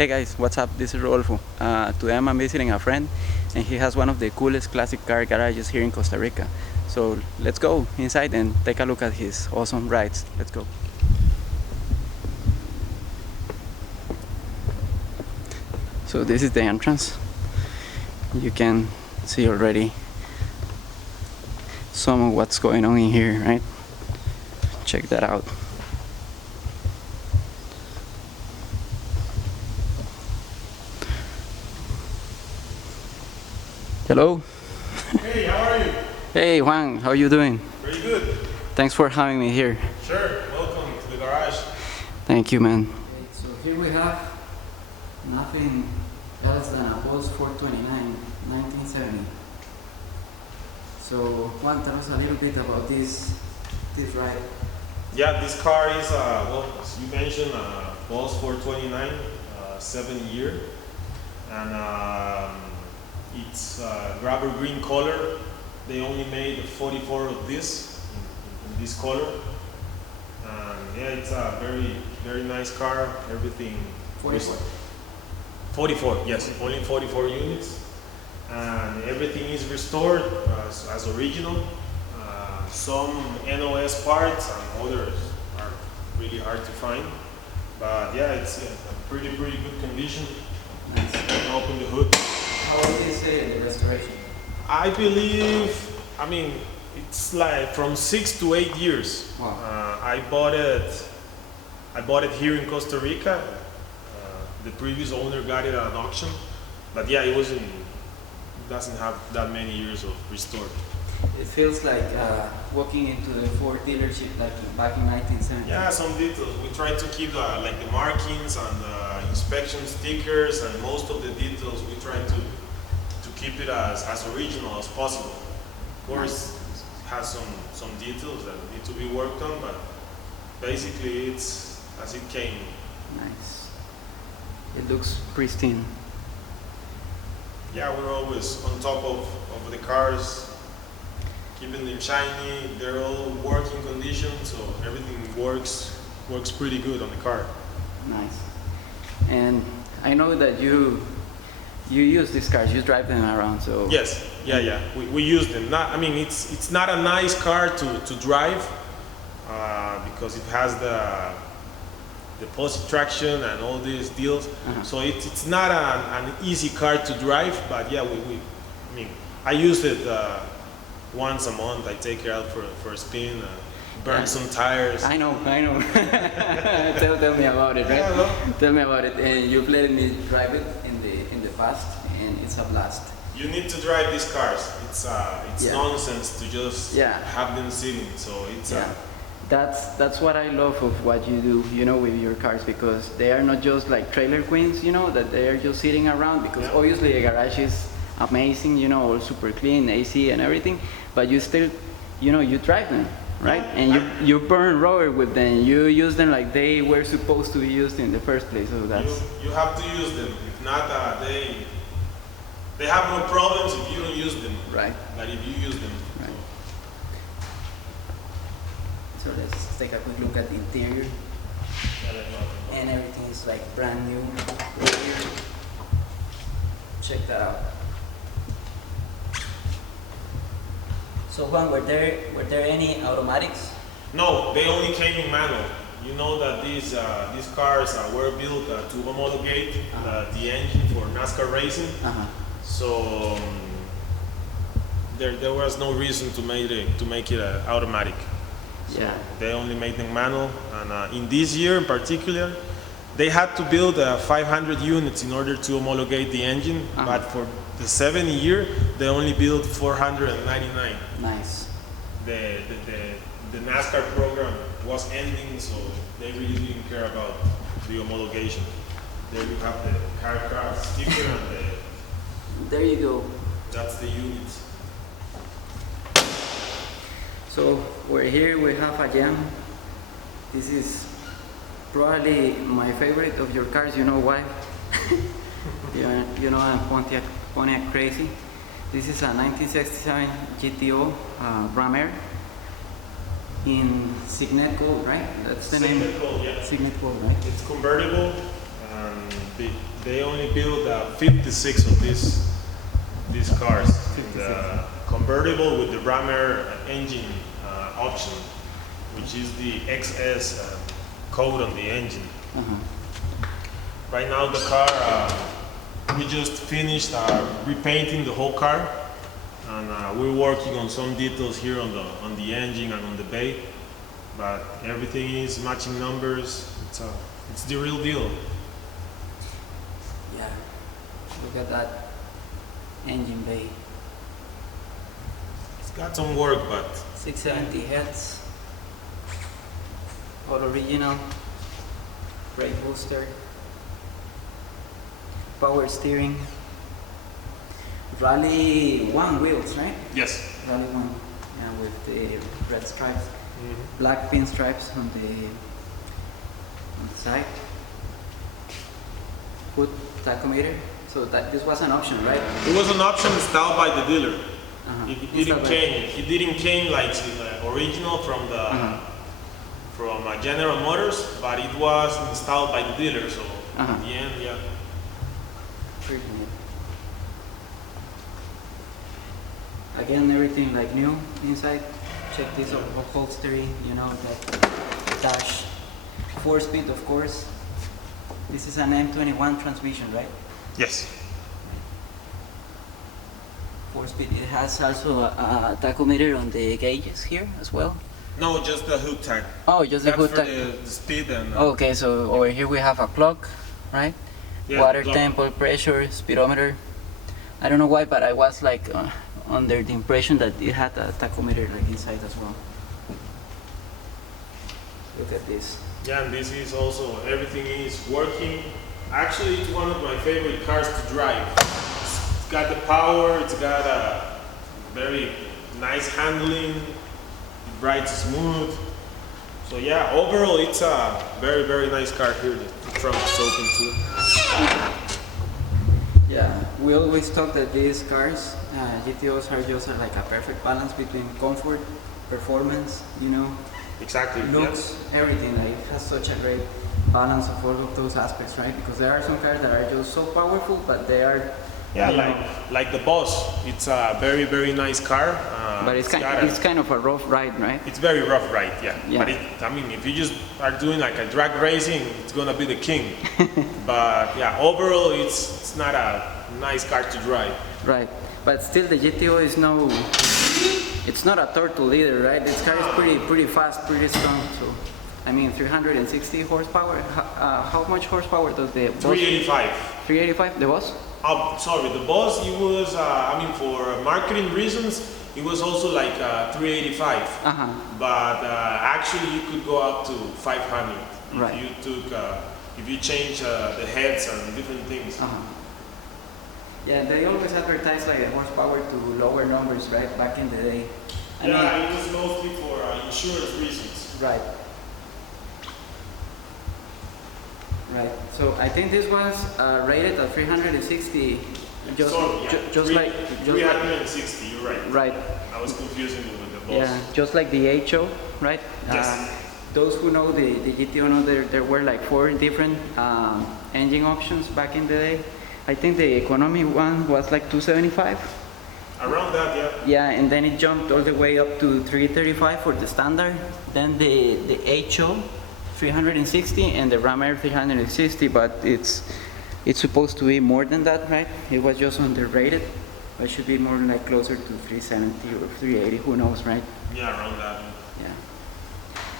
Hey guys, what's up? This is Rodolfo. Today I'm visiting a friend and he has one of the coolest classic car garages here in Costa Rica. So let's go inside and take a look at his awesome rides. Let's go. So this is the entrance. You can see already some of what's going on in here, right? Check that out. Hello. Hey, how are you? Hey Juan, how are you doing? Very good. Thanks for having me here. Sure, welcome to the garage. Thank you, man. Okay, so here we have nothing else than a Boss 429 1970. So Juan, tell us a little bit about this ride. Yeah, this car is, well, as you mentioned, Boss 429, 7-year. And it's rubber green color. They only made 44 of this in this color. And yeah, it's a very, very nice car. Everything. 44. 44, yes, only 44 units. And everything is restored as original. Some NOS parts and others are really hard to find. But yeah, it's in a pretty good condition. Nice. You can open the hood. How would they say the restoration? I believe, it's like from 6 to 8 years. Wow. I bought it here in Costa Rica. The previous owner got it at an auction, but yeah, it doesn't have that many years of restored. It feels like walking into the Ford dealership like back in 1970. Yeah, some details. We try to keep like the markings and the inspection stickers and most of the details. We try to keep it as original as possible. Of course, it has some details that need to be worked on, but basically it's as it came. Nice. It looks pristine. Yeah, we're always on top of the cars, keeping them shiny. They're all working condition, so everything works pretty good on the car. Nice. And I know that you use these cars, you drive them around, so... Yes, yeah. We use them. It's not a nice car to drive because it has the post traction and all these deals. So it's not an easy car to drive, but yeah, I use it once a month. I take it out for a spin, burn some tires. I know. tell me about it, right? Yeah, no? Tell me about it. And you've let me drive it in the past, and it's a blast. You need to drive these cars. It's Yeah. nonsense to just Yeah. have them sitting. So it's That's what I love of what you do, with your cars, because they are not just like trailer queens, that they are just sitting around, because Yeah. obviously the garage is amazing, all super clean, AC and everything, but you still, you drive them, right? Yeah. And you burn rubber with them, you use them like they were supposed to be used in the first place, so that's... You have to use them. If not, they have no problems if you don't use them. Right. But if you use them. Right. So let's take a quick look at the interior. So, And everything is like brand new right here. Check that out. So Juan, were there any automatics? no, they only came in manual. You know that these cars were built to homologate the engine for NASCAR racing. So there was no reason to make it automatic. So Yeah. they only made them manual, and in this year in particular, they had to build 500 units in order to homologate the engine. But for the 7-year, they only built 499. Nice. The NASCAR program was ending, so they really didn't care about the homologation. There you have the car sticker, and There you go. that's the unit. So we're here, we have a Jam. This is probably my favorite of your cars, you know why? I'm Pontiac crazy. This is a 1967 GTO Ram Air in Signet Gold, right? That's the name. Signet Gold, yeah. Signet Gold, right? It's convertible, and they only build 56 of these cars. The convertible with the ram air engine option, which is the XS code on the engine. Right now the car, we just finished repainting the whole car, and we're working on some details here on the engine and on the bay, but everything is matching numbers. It's the real deal. Yeah, look at that engine bay. It's got some work, but 670 heads, all original, brake booster, power steering, Rally 1 wheels, right? yes. Rally 1, yeah, with the red stripes, black pinstripes on the side. Put tachometer, so that this was an option, right? It was an option installed by the dealer. Uh-huh. It didn't came like the original from General Motors, but it was installed by the dealer. So in the end, yeah. Pretty neat. Again, everything like new inside. Check this upholstery, you know, that dash. 4-speed, of course. This is an M21 transmission, right? Yes. 4-speed. It has also a tachometer on the gauges here as well. No, just the hood tag. Oh, just the hood for tag. the speed and. Okay, so over here we have a clock, right? Yeah, Water clock. temp, pressure, speedometer. I don't know why, but I was like under the impression that it had a tachometer like inside as well. Look at this. Yeah, and this is also, everything is working. Actually, it's one of my favorite cars to drive. It's got the power, it's got a very nice handling, it rides smooth. So yeah, overall it's a very, very nice car here. The trunk is open too. Yeah, we always talk that these cars, GTOs are just like a perfect balance between comfort, performance, you know, Exactly. looks, everything. Like it has such a great balance of all of those aspects, right? Because there are some cars that are just so powerful, but they are. Yeah, you know, like the Boss. It's a very, very nice car. but it's kind of a rough ride, right? It's very rough ride, yeah. Yeah. But I mean, if you just are doing like a drag racing, it's gonna be the king. But yeah, overall, it's not a nice car to drive. Right, but still the GTO is no, it's not a turtle either, right? This car is pretty fast, pretty strong. So, I mean, 360 horsepower. How much horsepower does the Boss? 385. 385, the Boss? Sorry, the Boss, it was, I mean, for marketing reasons, it was also like 385. But actually, you could go up to 500 if Right. you took, if you change the heads and different things. Yeah, they always advertise like the horsepower to lower numbers, right? Back in the day. I mean, Yeah, it was mostly for insurance reasons. right. Right. So I think this was rated at 360. Just, Sorry, yeah. just like 360, you're right. right. I was confusing it with the Boss. Yeah, just like the HO, right? Yes. Those who know the GTO know there were like 4 different engine options back in the day. I think the economy one was like 275. Around that, yeah. Yeah, and then it jumped all the way up to 335 for the standard. Then the HO 360 and the Ram Air 360, but it's supposed to be more than that, right? It was just underrated. It should be more like closer to 370 or 380, who knows, right? Yeah, around that. Yeah.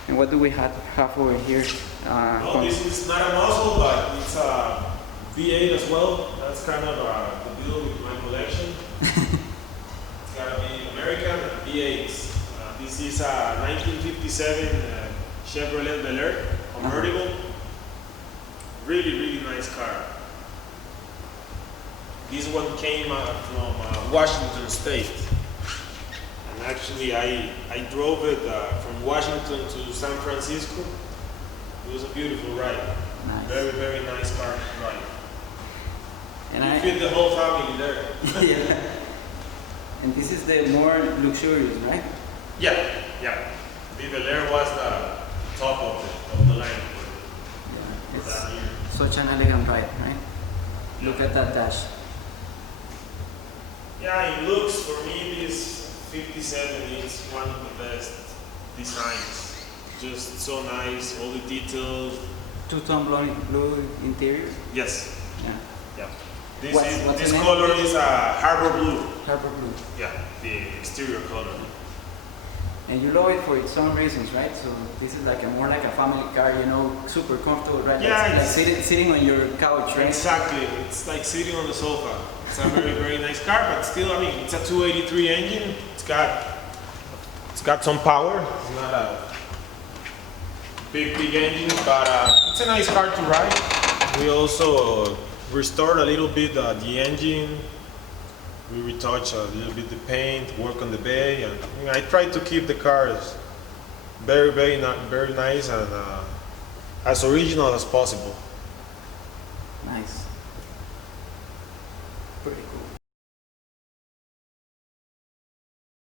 And what do we have over here? Well, this is not a muscle, but it's a V8 as well. That's kind of the deal with my collection. It's gotta be American V8s. This is a 1957 Chevrolet Bel Air convertible. Really, really nice car. This one came from Washington State. And actually, I drove it from Washington to San Francisco. It was a beautiful ride. Nice. Very, very nice car to drive. And You I fit the whole family there. yeah. And this is the more luxurious, right? Yeah, yeah. The Bel Air was the top of the line for Yeah. that year. Such an elegant ride, right? Look at that dash. Yeah, it looks, for me, this 57 is one of the best designs. Just so nice, all the details. Two-tone blue interior. Yes. Yeah. Yeah. What's This the name? color is Harbor Blue. Harbor blue. Yeah, the exterior color. And you love it for its own reasons, right? So this is like more like a family car, you know, super comfortable, right? Yeah, like it's- sitting on your couch, right? Exactly. It's like sitting on the sofa. It's a very, very nice car, but still, I mean, it's a 283 engine. It's got some power. It's not a big engine, but it's a nice car to ride. We also restored a little bit the engine. We retouched a little bit the paint, work on the bay, and I try to keep the cars very, very nice and as original as possible. Nice. Pretty cool.